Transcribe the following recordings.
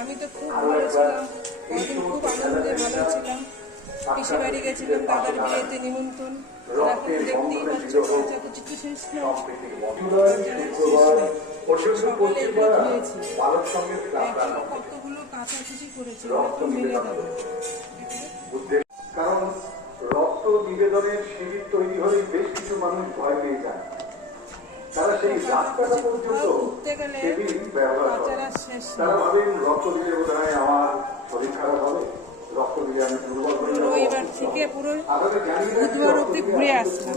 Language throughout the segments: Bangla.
আমি তো খুব ভালো ছিলাম খুব আনন্দে ভালো ছিলাম। পিসি বাড়ি গেছিলাম, দাদার বিয়েতে নিমন্ত্রণ। কারণ রক্ত নিবেদনের শিবির তৈরি হলে বেশ কিছু মানুষ ভয় পেয়ে যায়। তারা সেই রাস্তাটা পর্যন্ত গেলে সেদিন ব্যবহার করে। শেষ তারা ভাবেন রক্ত দিলে বোধ হয় আমার শরীর খারাপ হবে। রক্ত দিলে আমি দুর্বল হয়ে যাব। রবিবার থেকে পুরো বুধবার অব্দি ঘুরে আসলাম।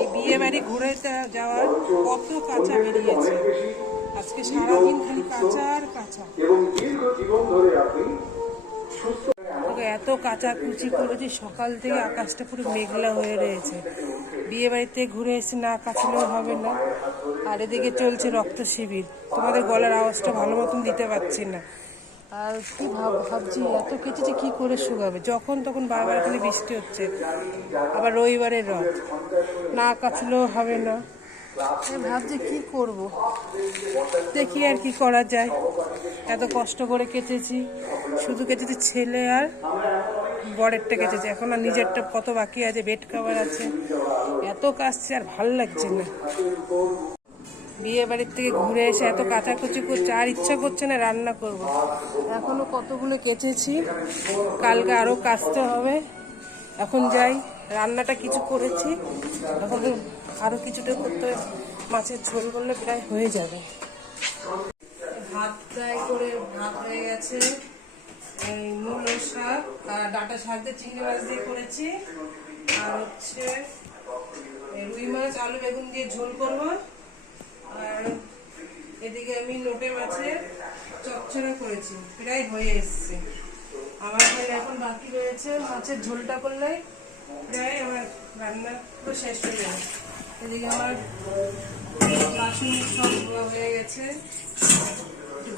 এই বিয়ে বাড়ি ঘুরে যাওয়ার কত কাঁচা বেরিয়েছে আজকে সারাদিন খালি কাঁচা আর কাঁচা। এবং দীর্ঘ জীবন ধরে আপনি সুস্থ। এত কাঁচা কুচি করেছি সকাল থেকে আকাশটা পুরো মেঘলা হয়ে রয়েছে। বিয়ে বাড়িতে ঘুরে এসে না কাছলেও হবে না। আর এদিকে চলছে রক্ত শিবির। তোমাদের গলার আওয়াজটা ভালো মতন দিতে পারছি না। আর কি ভাব ভাবছি, এত কেচেছে কি করে শুকাবে? যখন তখন বারবার খালি বৃষ্টি হচ্ছে। আবার রবিবারের রথ। না কাছলেও হবে না। ভাবছি কি করব? দেখি আর কি করা যায়। এত কষ্ট করে কেটেছি। শুধু কেটেছি ছেলে আর বরেরটা কেচেছি এখন আর নিজেরটা কত বাকি আছে বেড কাভার আছে। এত কাজছে আর ভালো লাগছে না। বিয়ে বাড়ির থেকে ঘুরে এসে এত কাচাকুচি করছে, আর ইচ্ছা করছে না রান্না করব। এখনও কতগুলো কেচেছি, কালকে আরও কাচতে হবে। এখন যাই, রান্নাটা কিছু করেছি। এখন আরও কিছুটা করতে। মাছের ঝোল করলে প্রায় হয়ে যাবে। ভাত ফ্রাই করে, ভাত হয়ে গেছে। ডাটা দিয়ে চিংড়ি মাছ দিয়ে করেছি। আর হচ্ছে রুই মাছ, আলু, বেগুন দিয়ে ঝোল করব। আর এদিকে আমি লোটে মাছের চচ্চড়া করেছি। প্রায় হয়ে এসছে। আমার এখন বাকি রয়েছে মাছের ঝোলটা করলে। প্রায় আমার রান্না পুরো শেষ হয়ে যাবে। এদিকে আমার বাসন সব হয়ে গেছে।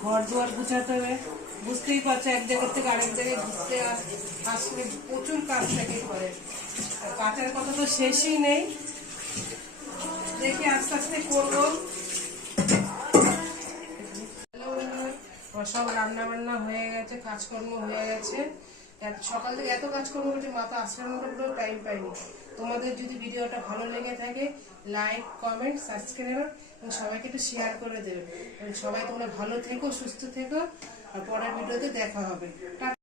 ঘর দুয়ার গুছাতে হবে। বুঝতেই পারছ, এক জায়গা থেকে আরেক জায়গায় ঘুরতে আস- আসলে প্রচুর কাজ থাকে করে আর কাটার কথা তো শেষই নেই। দেখি আস্তে আস্তে করব। সব রান্না বান্না হয়ে গেছে, কাজকর্ম হয়ে গেছে। সকাল থেকে এত কাজ করব যে মাথা আসলে মতো পুরো টাইম পাইনি। তোমাদের যদি ভিডিওটা ভালো লেগে থাকে লাইক কমেন্ট সাবস্ক্রাইব এবং সবাইকে একটু শেয়ার করে দেবে। সবাই তোমরা ভালো থেকো, সুস্থ থেকো, আর পরের ভিডিওতে দেখা হবে।